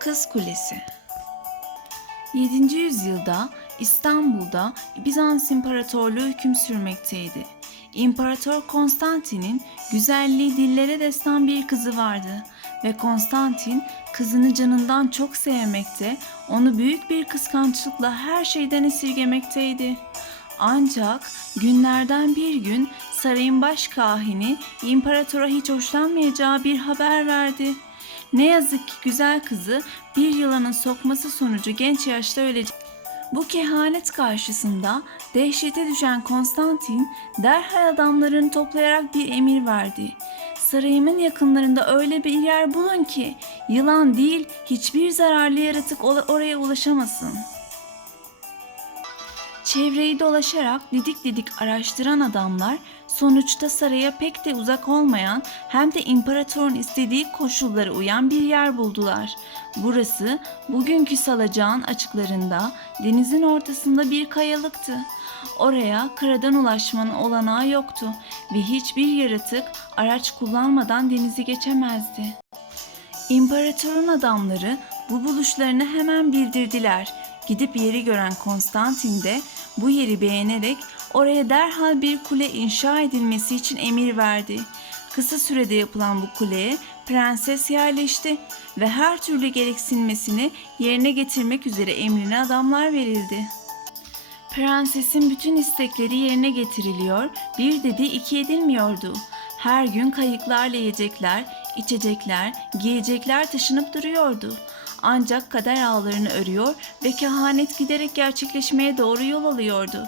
Kız Kulesi 7. yüzyılda İstanbul'da Bizans İmparatorluğu hüküm sürmekteydi. İmparator Konstantin'in güzelliği dillere destan bir kızı vardı ve Konstantin kızını canından çok sevmekte, onu büyük bir kıskançlıkla her şeyden esirgemekteydi. Ancak günlerden bir gün sarayın baş kahini imparatora hiç hoşlanmayacağı bir haber verdi. Ne yazık ki güzel kızı bir yılanın sokması sonucu genç yaşta ölecek. Bu kehanet karşısında dehşete düşen Konstantin derhal adamlarını toplayarak bir emir verdi. Sarayımın yakınlarında öyle bir yer bulun ki yılan değil hiçbir zararlı yaratık oraya ulaşamasın. Çevreyi dolaşarak didik didik araştıran adamlar sonuçta saraya pek de uzak olmayan hem de imparatorun istediği koşullara uyan bir yer buldular. Burası bugünkü salacağın açıklarında denizin ortasında bir kayalıktı. Oraya karadan ulaşmanın olanağı yoktu ve hiçbir yaratık araç kullanmadan denizi geçemezdi. İmparatorun adamları bu buluşlarını hemen bildirdiler. Gidip yeri gören Konstantin de bu yeri beğenerek oraya derhal bir kule inşa edilmesi için emir verdi. Kısa sürede yapılan bu kuleye prenses yerleşti ve her türlü gereksinmesini yerine getirmek üzere emrine adamlar verildi. Prensesin bütün istekleri yerine getiriliyor, bir dedi iki edilmiyordu. Her gün kayıklarla yiyecekler, içecekler, giyecekler taşınıp duruyordu. Ancak kader ağlarını örüyor ve kehanet giderek gerçekleşmeye doğru yol alıyordu.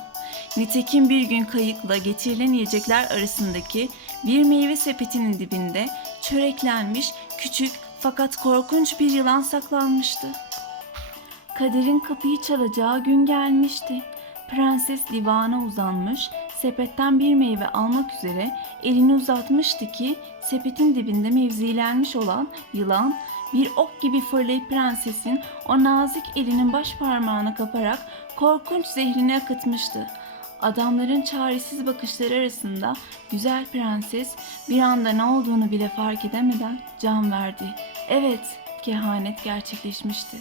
Nitekim bir gün kayıkla getirilen yiyecekler arasındaki bir meyve sepetinin dibinde çöreklenmiş küçük fakat korkunç bir yılan saklanmıştı. Kaderin kapıyı çalacağı gün gelmişti. Prenses divana uzanmış, sepetten bir meyve almak üzere elini uzatmıştı ki sepetin dibinde mevzilenmiş olan yılan bir ok gibi fırlayıp prensesin o nazik elinin baş parmağını kaparak korkunç zehrini akıtmıştı. Adamların çaresiz bakışları arasında güzel prenses bir anda ne olduğunu bile fark edemeden can verdi. Evet, kehanet gerçekleşmişti.